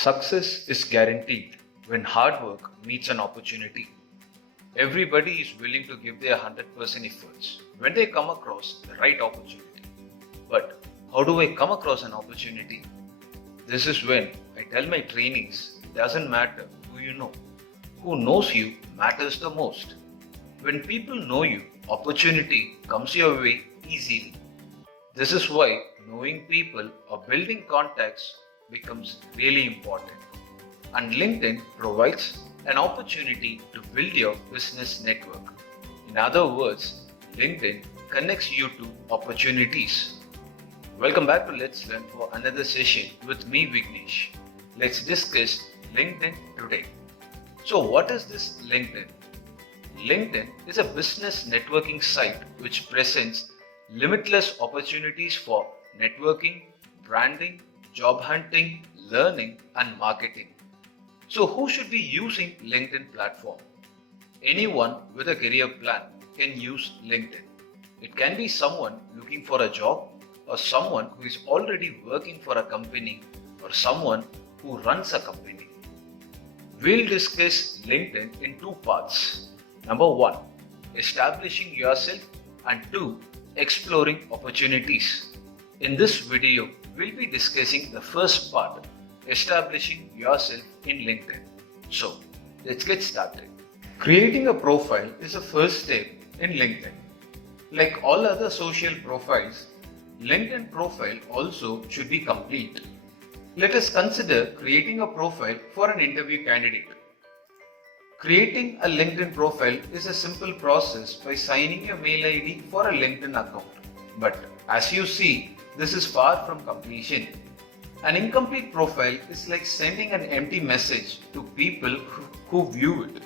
Success is guaranteed when hard work meets an opportunity. Everybody is willing to give their 100% efforts when they come across the right opportunity. But how do I come across an opportunity? This is when I tell my trainees it doesn't matter who you know. Who knows you matters the most. When people know you, opportunity comes your way easily. This is why knowing people or building contacts becomes really important. And LinkedIn provides an opportunity to build your business network. In other words, LinkedIn connects you to opportunities. Welcome back to Let's Learn for another session with me, Vignesh. Let's discuss LinkedIn today. So, what is this LinkedIn? LinkedIn is a business networking site which presents limitless opportunities for networking, branding, job hunting, learning, and marketing. So, who should be using LinkedIn platform? Anyone with a career plan can use LinkedIn. It can be someone looking for a job, or someone who is already working for a company, or someone who runs a company. We'll discuss LinkedIn in two parts. Number 1, establishing yourself, and 2, exploring opportunities. In this video, we'll be discussing the first part, establishing yourself in LinkedIn. So, let's get started. Creating a profile is the first step in LinkedIn. Like all other social profiles, LinkedIn profile also should be complete. Let us consider creating a profile for an interview candidate. Creating a LinkedIn profile is a simple process by signing your mail ID for a LinkedIn account. But as you see, this is far from completion. An incomplete profile is like sending an empty message to people who view it.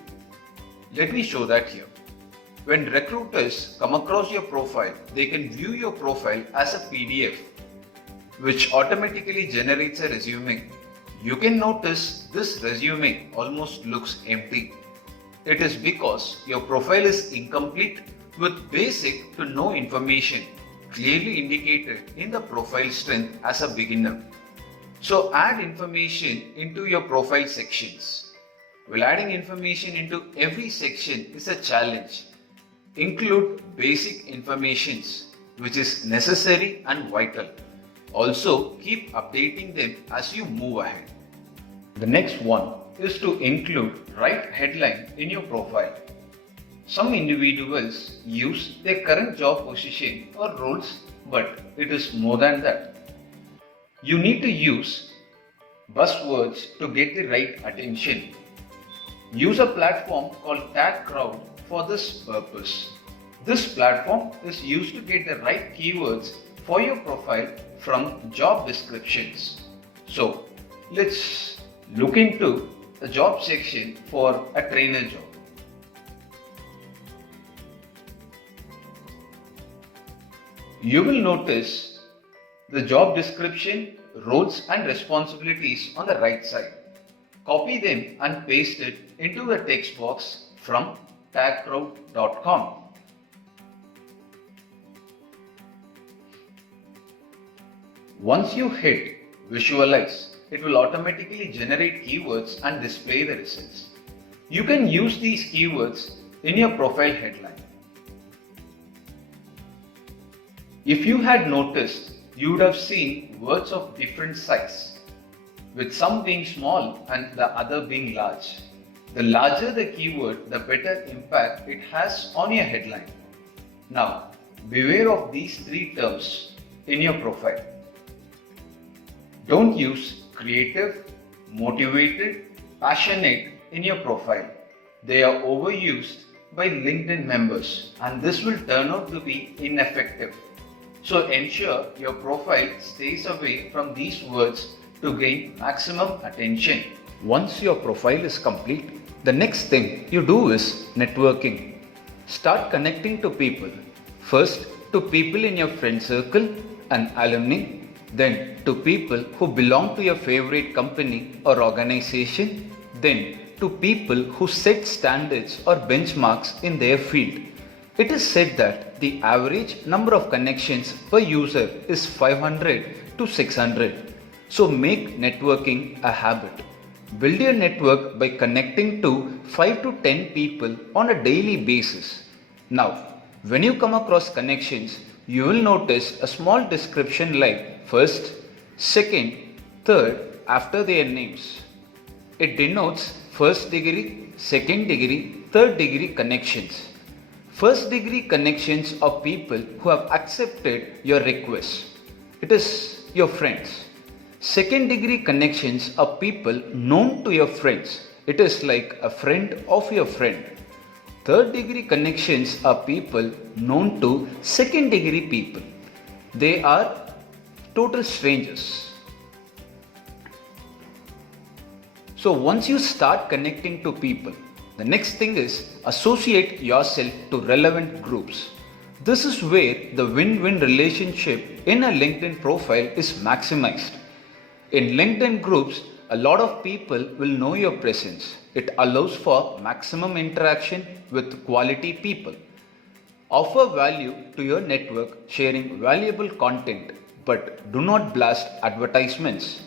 Let me show that here. When recruiters come across your profile, they can view your profile as a PDF, which automatically generates a resume. You can notice this resume almost looks empty. It is because your profile is incomplete with basic to no information clearly indicated in the profile strength as a beginner. So add information into your profile sections. While adding information into every section is a challenge. Include basic informations which is necessary and vital. Also keep updating them as you move ahead. The next one is to include right headline in your profile. Some individuals use their current job position or roles, but it is more than that. You need to use buzzwords to get the right attention. Use a platform called TagCrowd for this purpose. This platform is used to get the right keywords for your profile from job descriptions. So, let's look into the job section for a trainer job. You will notice the job description, roles and responsibilities on the right side. Copy them and paste it into the text box from tagcrowd.com. Once you hit visualize, it will automatically generate keywords and display the results. You can use these keywords in your profile headline. If you had noticed, you would have seen words of different size, with some being small and the other being large. The larger the keyword, the better impact it has on your headline. Now, beware of these three terms in your profile. Don't use creative, motivated, passionate in your profile. They are overused by LinkedIn members and this will turn out to be ineffective. So ensure your profile stays away from these words to gain maximum attention. Once your profile is complete, the next thing you do is networking. Start connecting to people. First to people in your friend circle and alumni, then to people who belong to your favorite company or organization, then to people who set standards or benchmarks in their field. It is said that the average number of connections per user is 500 to 600. So make networking a habit. Build your network by connecting to 5 to 10 people on a daily basis. Now, when you come across connections, you will notice a small description like first, second, third after their names. It denotes first degree, second degree, third degree connections. First degree connections are people who have accepted your request. It is your friends. Second degree connections are people known to your friends. It is like a friend of your friend. Third degree connections are people known to second degree people. They are total strangers. So once you start connecting to people, the next thing is associate yourself to relevant groups. This is where the win-win relationship in a LinkedIn profile is maximized. In LinkedIn groups, a lot of people will know your presence. It allows for maximum interaction with quality people. Offer value to your network sharing valuable content, but do not blast advertisements.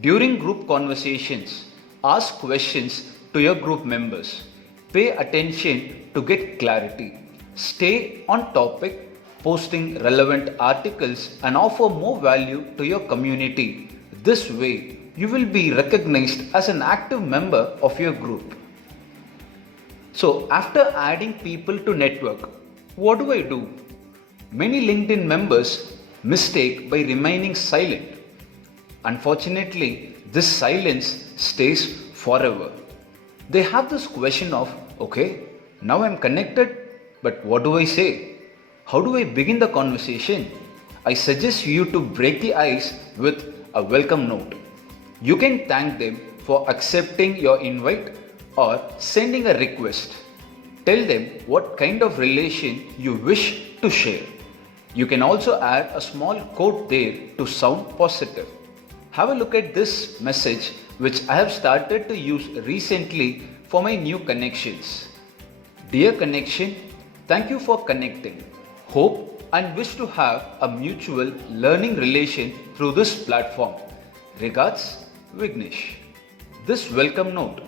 During group conversations, ask questions to your group members. Pay attention to get clarity. Stay on topic, posting relevant articles and offer more value to your community. This way, you will be recognized as an active member of your group. So, after adding people to network, what do I do? Many LinkedIn members mistake by remaining silent. Unfortunately, this silence stays forever. They have this question of, okay, now I'm connected, but what do I say? How do I begin the conversation? I suggest you to break the ice with a welcome note. You can thank them for accepting your invite or sending a request. Tell them what kind of relation you wish to share. You can also add a small quote there to sound positive. Have a look at this message which I have started to use recently for my new connections. Dear connection, thank you for connecting. Hope and wish to have a mutual learning relation through this platform. Regards, Vignesh. This welcome note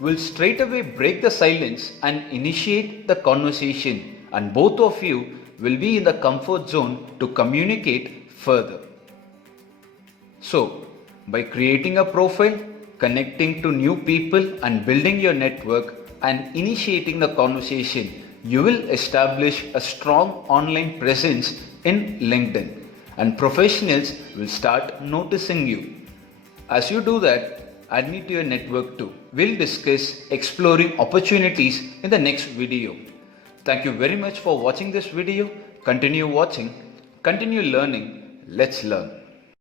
will straightaway break the silence and initiate the conversation, and both of you will be in the comfort zone to communicate further. So, by creating a profile, connecting to new people and building your network and initiating the conversation, you will establish a strong online presence in LinkedIn and professionals will start noticing you. As you do that, add me to your network too. We'll discuss exploring opportunities in the next video. Thank you very much for watching this video. Continue watching, continue learning. Let's learn.